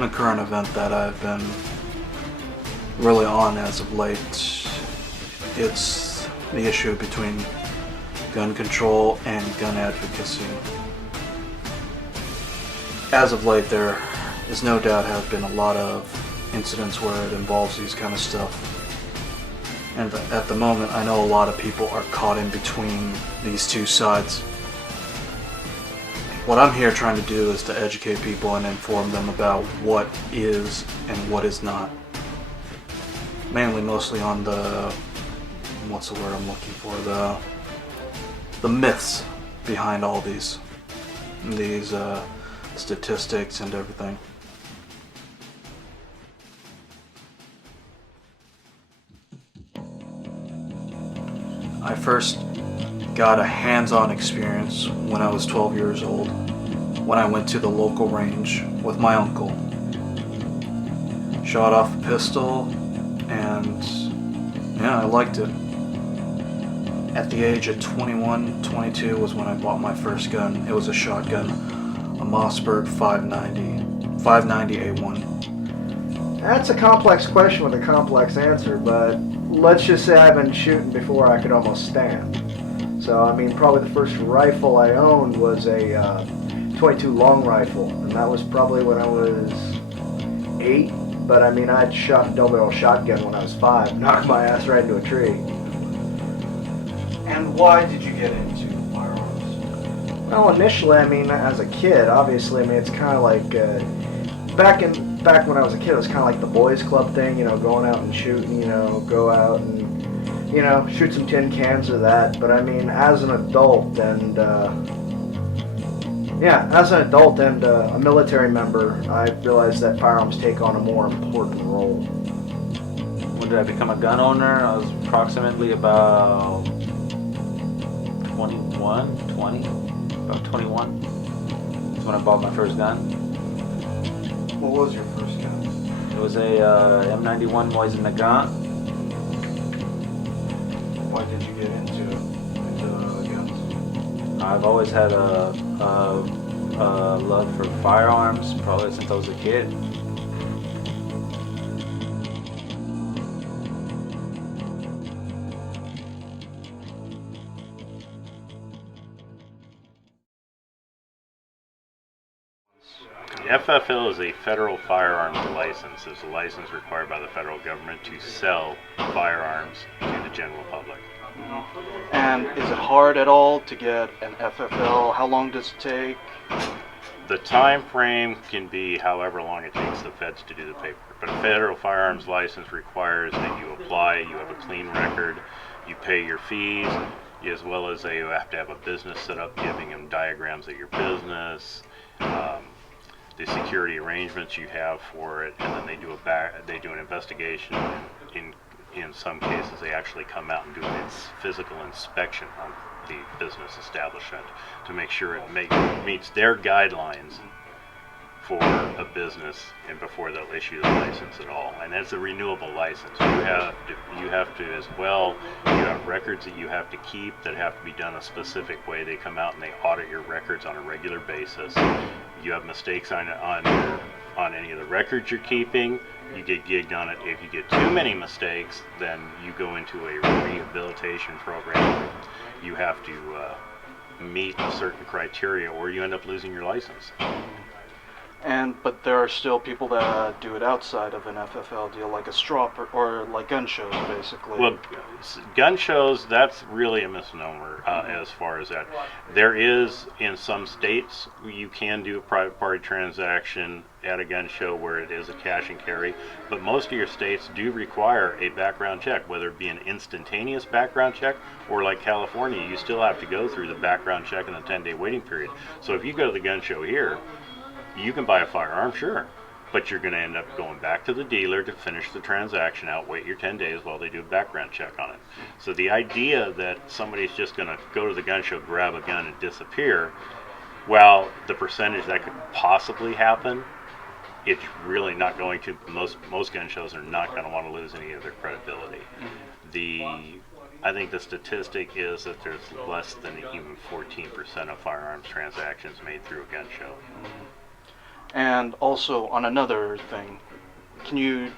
been a current event that I've been really on as of late. It's the issue between gun control and gun advocacy. As of late, there is no doubt have been a lot of incidents where it involves these kind of stuff. And at the moment, I know a lot of people are caught in between these two sides. What I'm here trying to do is to educate people and inform them about what is and what is not. Mainly, mostly on the, what's the word I'm looking for, the myths behind all these statistics and everything. I first got a hands-on experience when I was 12 years old, when I went to the local range with my uncle. Shot off a pistol, and yeah, I liked it. At the age of 21, 22 was when I bought my first gun. It was a shotgun, a Mossberg 590 A1. That's a complex question with a complex answer, but let's just say I've been shooting before I could almost stand. So, I mean, probably the first rifle I owned was a 22 long rifle, and that was probably when I was 8. But, I mean, I'd shot a double-barrel shotgun when I was 5, knocked my ass right into a tree. And why did you get into firearms? Well, initially, I mean, as a kid, obviously, I mean, it's kind of like, back when I was a kid, it was kind of like the boys club thing, you know, going out and shooting, you know, go out and, you know, shoot some tin cans of that. But I mean, as an adult and, a military member, I realized that firearms take on a more important role. When did I become a gun owner? I was approximately about 21. That's when I bought my first gun. What was your first gun? It was a M91 Mosin Nagant. Why did you get into guns? I've always had a love for firearms, probably since I was a kid. The FFL is a federal firearms license. It's a license required by the federal government to sell firearms to the general public. And is it hard at all to get an FFL? How long does it take? The time frame can be however long it takes the feds to do the paperwork. But a federal firearms license requires that you apply, you have a clean record, you pay your fees, as well as you have to have a business set up, giving them diagrams of your business, the security arrangements you have for it, and then they do an investigation. In some cases, they actually come out and do its physical inspection on the business establishment to make sure it meets their guidelines for a business, and before they'll issue the license at all. And that's a renewable license. You have to as well. You have records that you have to keep that have to be done a specific way. They come out and they audit your records on a regular basis. You have mistakes on any of the records you're keeping, you get gigged on it. If you get too many mistakes, then you go into a rehabilitation program. You have to meet certain criteria, or you end up losing your license. But there are still people that do it outside of an FFL deal, like a straw or like gun shows, basically. Well, gun shows, that's really a misnomer as far as that. There is, in some states, you can do a private party transaction at a gun show where it is a cash and carry, but most of your states do require a background check, whether it be an instantaneous background check or like California, you still have to go through the background check and the 10-day waiting period. So if you go to the gun show here, you can buy a firearm, sure, but you're going to end up going back to the dealer to finish the transaction out, wait your 10 days while they do a background check on it. So the idea that somebody's just going to go to the gun show, grab a gun, and disappear, while the percentage that could possibly happen, it's really not going to. Most gun shows are not going to want to lose any of their credibility. I think the statistic is that there's less than even 14% of firearms transactions made through a gun show. And also, on another thing, can you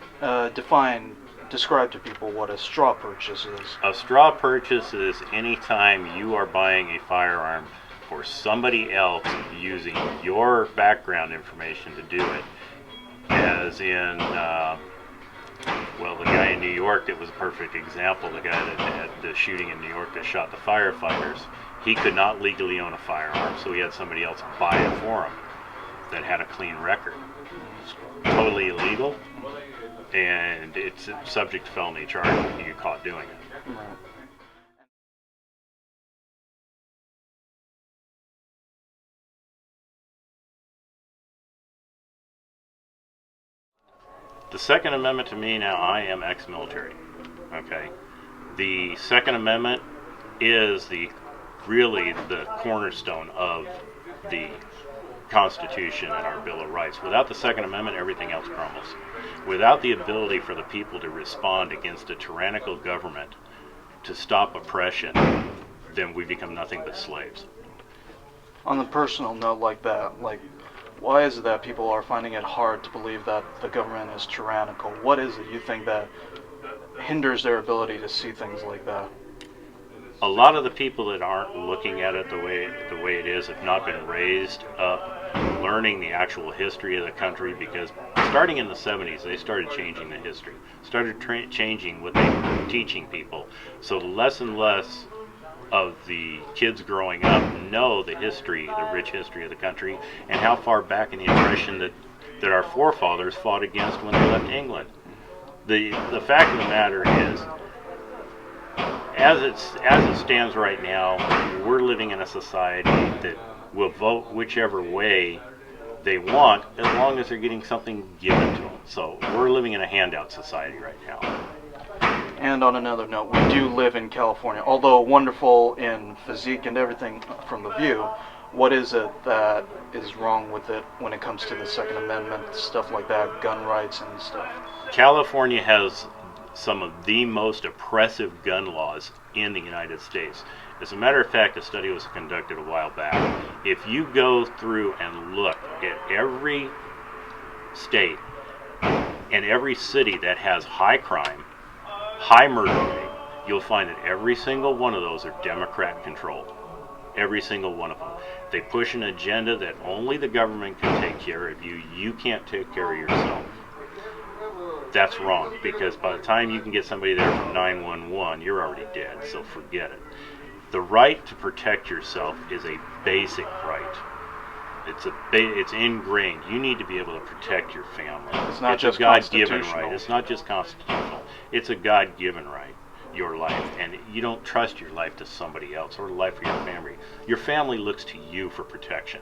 describe to people what a straw purchase is? A straw purchase is any time you are buying a firearm for somebody else using your background information to do it. As in, well, the guy in New York, it was a perfect example. The guy that had the shooting in New York that shot the firefighters, he could not legally own a firearm, so he had somebody else buy it for him that had a clean record. It's totally illegal, and it's subject to felony charge when you get caught doing it. Right. The Second Amendment to me now, I am ex-military. Okay, the Second Amendment is really the cornerstone of the Constitution and our Bill of Rights. Without the Second Amendment, everything else crumbles. Without the ability for the people to respond against a tyrannical government to stop oppression, then we become nothing but slaves. On a personal note like that, why is it that people are finding it hard to believe that the government is tyrannical? What is it you think that hinders their ability to see things like that? A lot of the people that aren't looking at it the way it is have not been raised up learning the actual history of the country, because starting in the 70s they started changing the history, started changing what they were teaching people. So less and less of the kids growing up know the history, the rich history of the country, and how far back in the oppression that our forefathers fought against when they left England. The fact of the matter is, as it stands right now, we're living in a society that will vote whichever way they want as long as they're getting something given to them. So we're living in a handout society right now. And on another note, we do live in California. Although wonderful in physique and everything from the view, what is it that is wrong with it when it comes to the Second Amendment, stuff like that, gun rights and stuff? California has some of the most oppressive gun laws in the United States. As a matter of fact, a study was conducted a while back. If you go through and look at every state and every city that has high crime, high murder rate, you'll find that every single one of those are Democrat controlled. Every single one of them. They push an agenda that only the government can take care of you. You can't take care of yourself. That's wrong, because by the time you can get somebody there from 911, you're already dead, so forget it. The right to protect yourself is a basic right. It's ingrained. You need to be able to protect your family. It's not just a God-given constitutional. right. It's not just constitutional. It's a God-given right, your life. And you don't trust your life to somebody else or the life of your family. Your family looks to you for protection.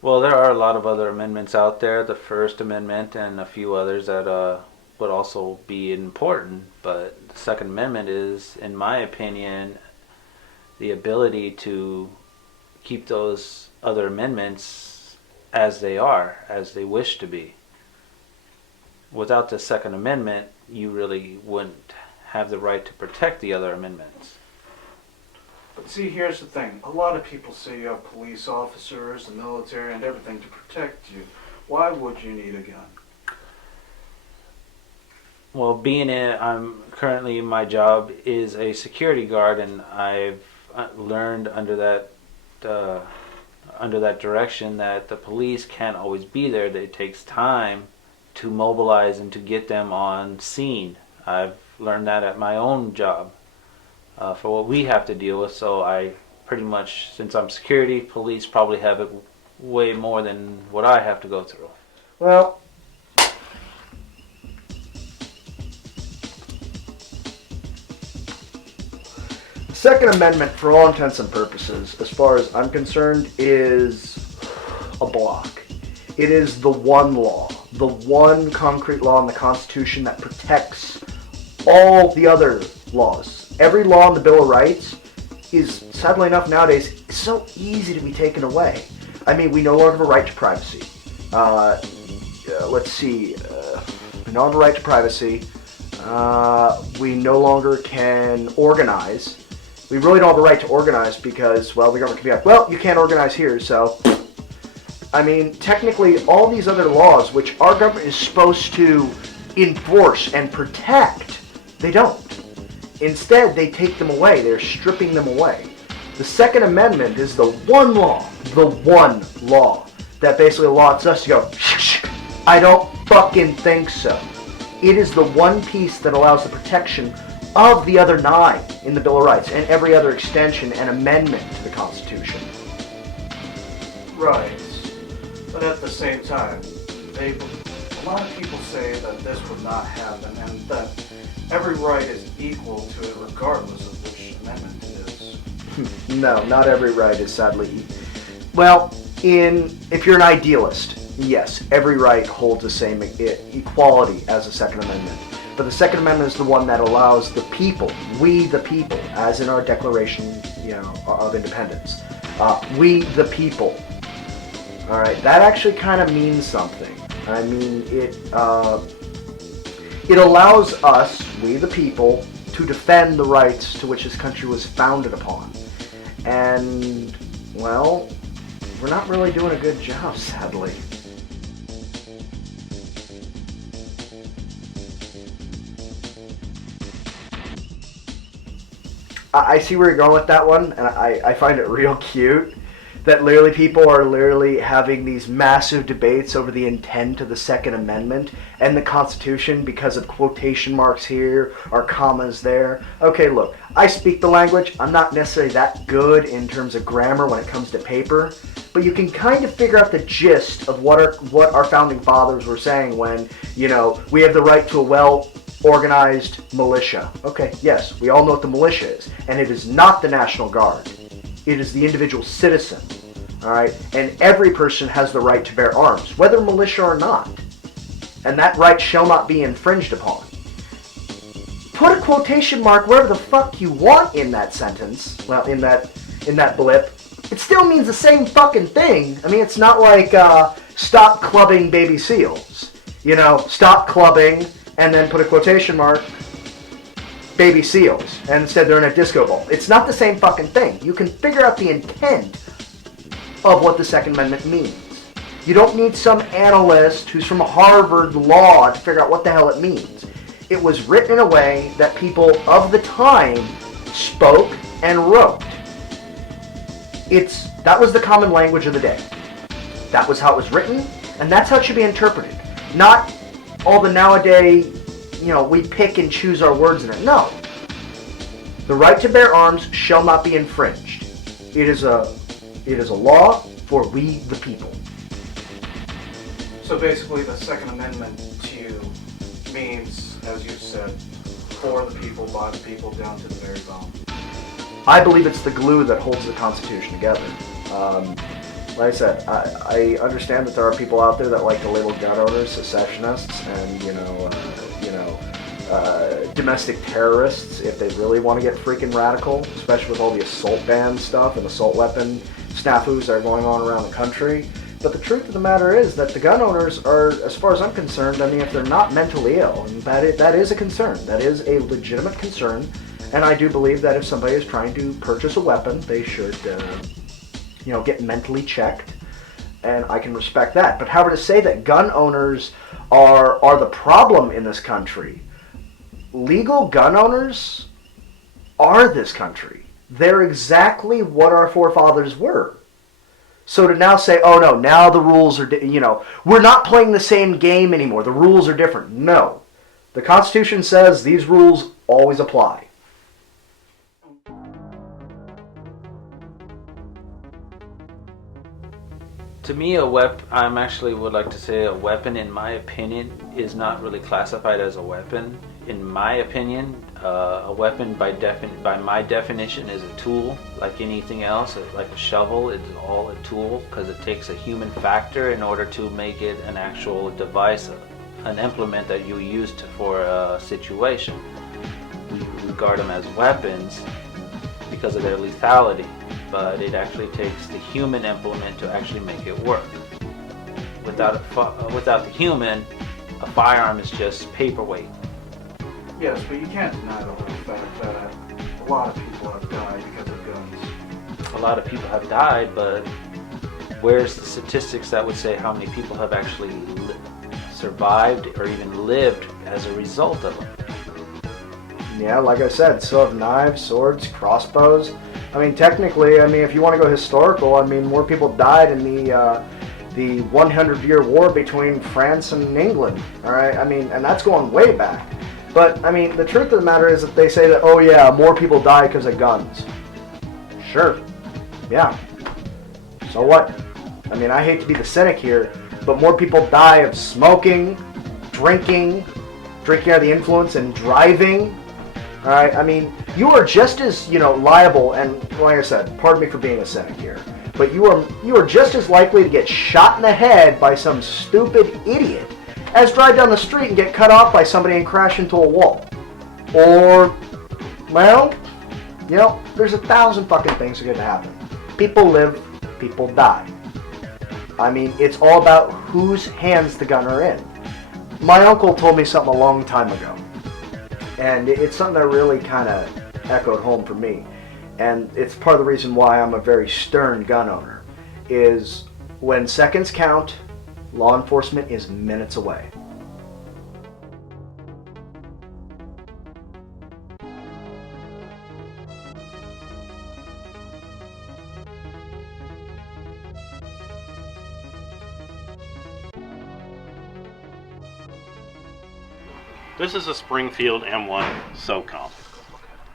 Well, there are a lot of other amendments out there, the First Amendment and a few others that would also be important. But the Second Amendment is, in my opinion, the ability to keep those other amendments as they are, as they wish to be. Without the Second Amendment, you really wouldn't have the right to protect the other amendments. But see, here's the thing. A lot of people say you have police officers, the military, and everything to protect you. Why would you need a gun? Well, I'm currently, my job is a security guard, and I've learned under that direction that the police can't always be there. That it takes time to mobilize and to get them on scene. I've learned that at my own job for what we have to deal with. So I pretty much, since I'm security, police probably have it way more than what I have to go through. Well, the Second Amendment, for all intents and purposes, as far as I'm concerned, is a block. It is the one law, the one concrete law in the Constitution that protects all the other laws. Every law in the Bill of Rights is, sadly enough nowadays, so easy to be taken away. I mean, we no longer have a right to privacy. Let's see, we no longer have a right to privacy. We no longer can organize. We really don't have a right to organize because, well, the government can be like, well, you can't organize here, so. I mean, technically, all these other laws, which our government is supposed to enforce and protect, they don't. Instead, they take them away. They're stripping them away. The Second Amendment is the one law that basically allows us to go, I don't fucking think so. It is the one piece that allows the protection of the other 9 in the Bill of Rights and every other extension and amendment to the Constitution. Right. But at the same time, a lot of people say that this would not happen and that every right is equal to it regardless of which amendment it is. No, not every right is sadly. Well, if you're an idealist, yes, every right holds the same equality as the Second Amendment. But the Second Amendment is the one that allows the people, we the people, as in our Declaration, of Independence, we the people. All right, that actually kind of means something. I mean, it allows us, we the people, to defend the rights to which this country was founded upon. And, well, we're not really doing a good job, sadly. I see where you're going with that one, and I find it real cute that literally people are literally having these massive debates over the intent of the Second Amendment and the Constitution because of quotation marks here or commas there. Okay, look, I speak the language. I'm not necessarily that good in terms of grammar when it comes to paper, but you can kind of figure out the gist of what our founding fathers were saying when, we have the right to a well-organized militia. Okay, yes, we all know what the militia is, and it is not the National Guard. It is the individual citizen, all right? And every person has the right to bear arms, whether militia or not. And that right shall not be infringed upon. Put a quotation mark wherever the fuck you want in that sentence, well, in that blip. It still means the same fucking thing. I mean, it's not like stop clubbing baby seals. Stop clubbing and then put a quotation mark, baby seals, and instead they're in a disco ball. It's not the same fucking thing. You can figure out the intent of what the Second Amendment means. You don't need some analyst who's from Harvard Law to figure out what the hell it means. It was written in a way that people of the time spoke and wrote. That was the common language of the day. That was how it was written, and that's how it should be interpreted. Not all the nowadays, we pick and choose our words in it. No. The right to bear arms shall not be infringed. It is a law for we the people. So basically the Second Amendment to you means, as you said, for the people, by the people, down to the very bone. I believe it's the glue that holds the Constitution together. Like I said, I understand that there are people out there that like to label gun owners secessionists and, domestic terrorists if they really want to get freaking radical, especially with all the assault ban stuff and assault weapon snafus that are going on around the country. But the truth of the matter is that the gun owners are, as far as I'm concerned, if they're not mentally ill, and that is a concern. That is a legitimate concern. And I do believe that if somebody is trying to purchase a weapon, they should, get mentally checked. And I can respect that. But however, to say that gun owners are the problem in this country, legal gun owners are this country. They're exactly what our forefathers were. So to now say, oh no, now the rules are, we're not playing the same game anymore. The rules are different. No. The Constitution says these rules always apply. To me, I'm actually would like to say a weapon, in my opinion, is not really classified as a weapon. In my opinion, a weapon by my definition is a tool, like anything else. Like a shovel, it's all a tool because it takes a human factor in order to make it an actual device, an implement that you use for a situation. We regard them as weapons because of their lethality, but it actually takes the human implement to actually make it work. Without the human, a firearm is just paperweight. Yes, but you can't deny the whole fact that a lot of people have died because of guns. A lot of people have died, but where's the statistics that would say how many people have actually survived or even lived as a result of them? Yeah, like I said, so have knives, swords, crossbows. I mean, technically, I mean, if you want to go historical, I mean, more people died in the 100-year war between France and England. All right, I mean, and that's going way back. But I mean, the truth of the matter is that they say that, oh yeah, more people die because of guns. Sure, yeah. So what? I mean, I hate to be the cynic here, but more people die of smoking, drinking under the influence, and driving. All right, I mean, you are just as, liable, and like I said, pardon me for being a cynic here, but you are just as likely to get shot in the head by some stupid idiot as drive down the street and get cut off by somebody and crash into a wall. Or, well, there's 1,000 fucking things that could happen. People live, people die. I mean, it's all about whose hands the gun are in. My uncle told me something a long time ago, and it's something that really kind of echoed home for me. And it's part of the reason why I'm a very stern gun owner, is when seconds count, law enforcement is minutes away. This is a Springfield M1 SOCOM.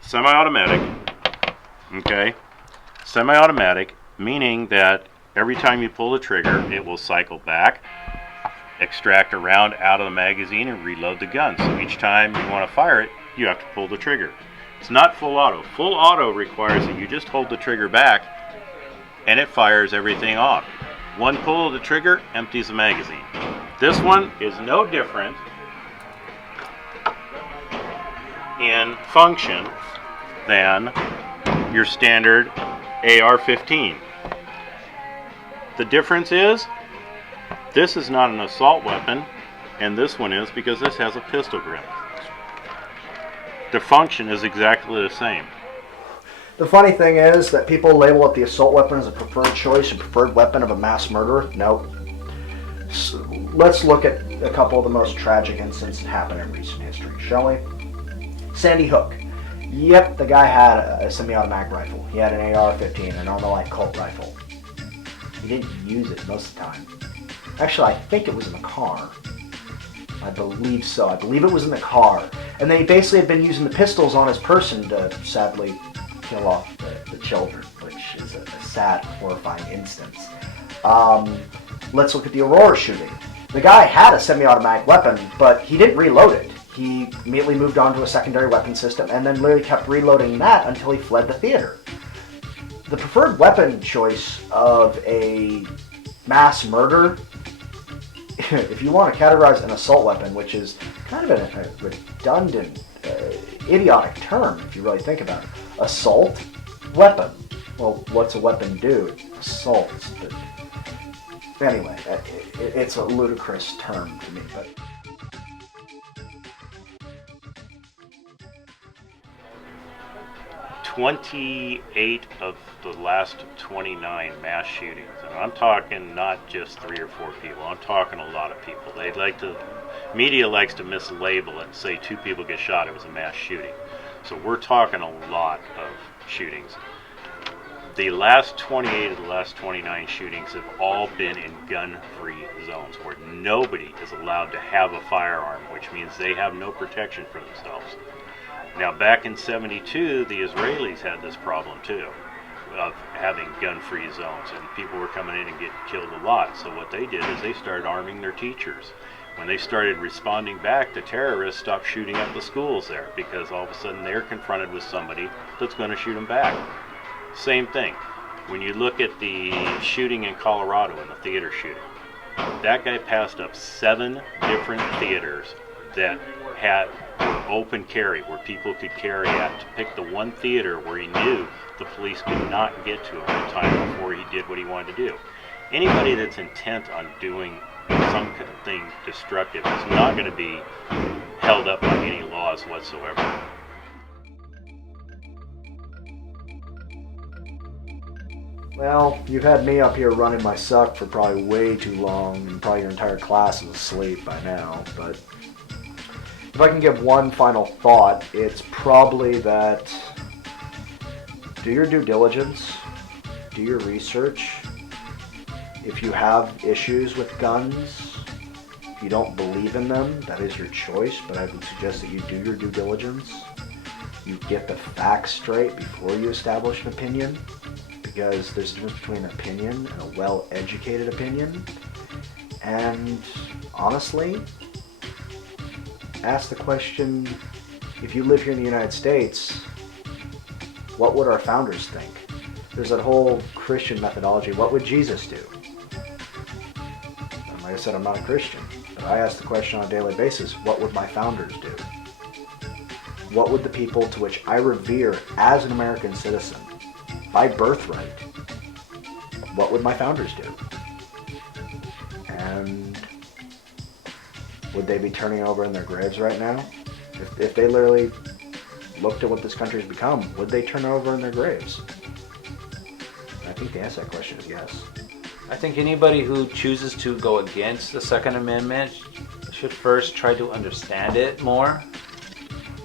Semi-automatic, okay? Semi-automatic, meaning that every time you pull the trigger, it will cycle back, extract a round out of the magazine, and reload the gun. So each time you want to fire it, you have to pull the trigger. It's not full auto. Full auto requires that you just hold the trigger back, and it fires everything off. One pull of the trigger empties the magazine. This one is no different in function than your standard AR-15. The difference is this is not an assault weapon, and this one is, because this has a pistol grip. The function is exactly the same. The funny thing is that people label it the assault weapon as a preferred choice, a preferred weapon of a mass murderer. Nope. So let's look at a couple of the most tragic incidents that happened in recent history, shall we? Sandy Hook. Yep, the guy had a semi-automatic rifle. He had an AR-15, an Armalite Colt rifle. He didn't use it most of the time. Actually, I think it was in the car. I believe so. I believe it was in the car. And then he basically had been using the pistols on his person to sadly kill off the children, which is a sad, horrifying instance. Let's look at the Aurora shooting. The guy had a semi-automatic weapon, but he didn't reload it. He immediately moved on to a secondary weapon system and then literally kept reloading that until he fled the theater. The preferred weapon choice of a mass murder, if you want to categorize an assault weapon, which is kind of a redundant, idiotic term if you really think about it. Assault weapon. Well, what's a weapon do? Assaults. But anyway, it's a ludicrous term to me, but 28 of the last 29 mass shootings, and I'm talking not just 3 or 4 people, I'm talking a lot of people. Media likes to mislabel it and say 2 people get shot, it was a mass shooting. So we're talking a lot of shootings. The last 28 of the last 29 shootings have all been in gun-free zones where nobody is allowed to have a firearm, which means they have no protection for themselves. Now, back in '72, the Israelis had this problem too, of having gun-free zones, and people were coming in and getting killed a lot. So what they did is they started arming their teachers. When they started responding back, the terrorists stopped shooting up the schools there, because all of a sudden they're confronted with somebody that's going to shoot them back. Same thing. When you look at the shooting in Colorado, in the theater shooting, that guy passed up 7 different theaters that had open carry, where people could carry at, to pick the one theater where he knew the police could not get to him in time before he did what he wanted to do. Anybody that's intent on doing something destructive is not going to be held up by any laws whatsoever. Well, you've had me up here running my suck for probably way too long, and probably your entire class is asleep by now, but if I can give one final thought, it's probably that do your due diligence, do your research. If you have issues with guns, if you don't believe in them, that is your choice, but I would suggest that you do your due diligence. You get the facts straight before you establish an opinion, because there's a difference between an opinion and a well-educated opinion. And honestly, ask the question, if you live here in the United States, what would our founders think? There's that whole Christian methodology. What would Jesus do? And like I said, I'm not a Christian, but I ask the question on a daily basis, what would my founders do? What would the people to which I revere as an American citizen, by birthright, what would my founders do? And would they be turning over in their graves right now? If they literally looked at what this country has become, would they turn over in their graves? I think the answer to that question is yes. I think anybody who chooses to go against the Second Amendment should first try to understand it more.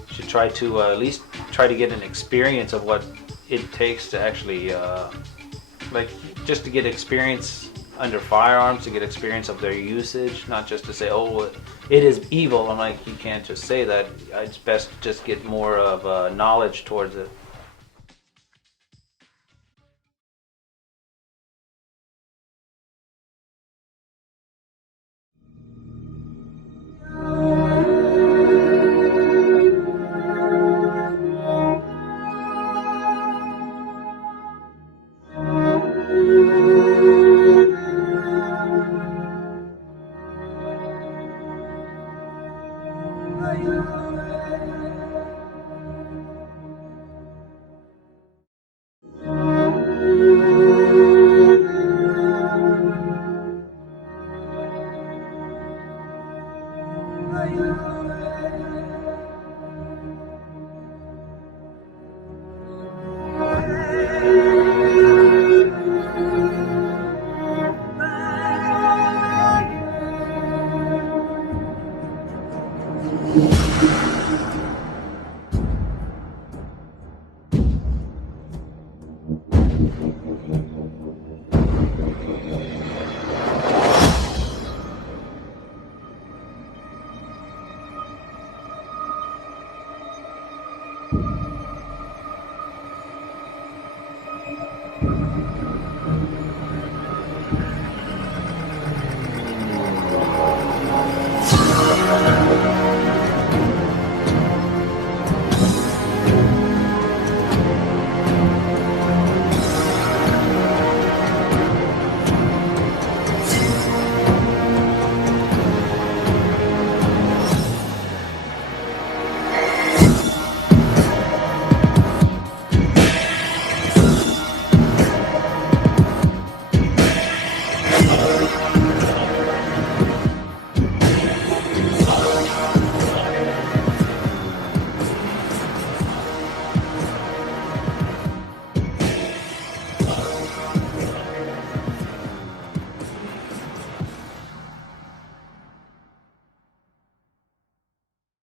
Should try to at least try to get an experience of what it takes to actually, like, just to get experience under firearms, to get experience of their usage, not just to say, oh, it is evil. I'm like, you can't just say that. It's best to just get more of knowledge towards it.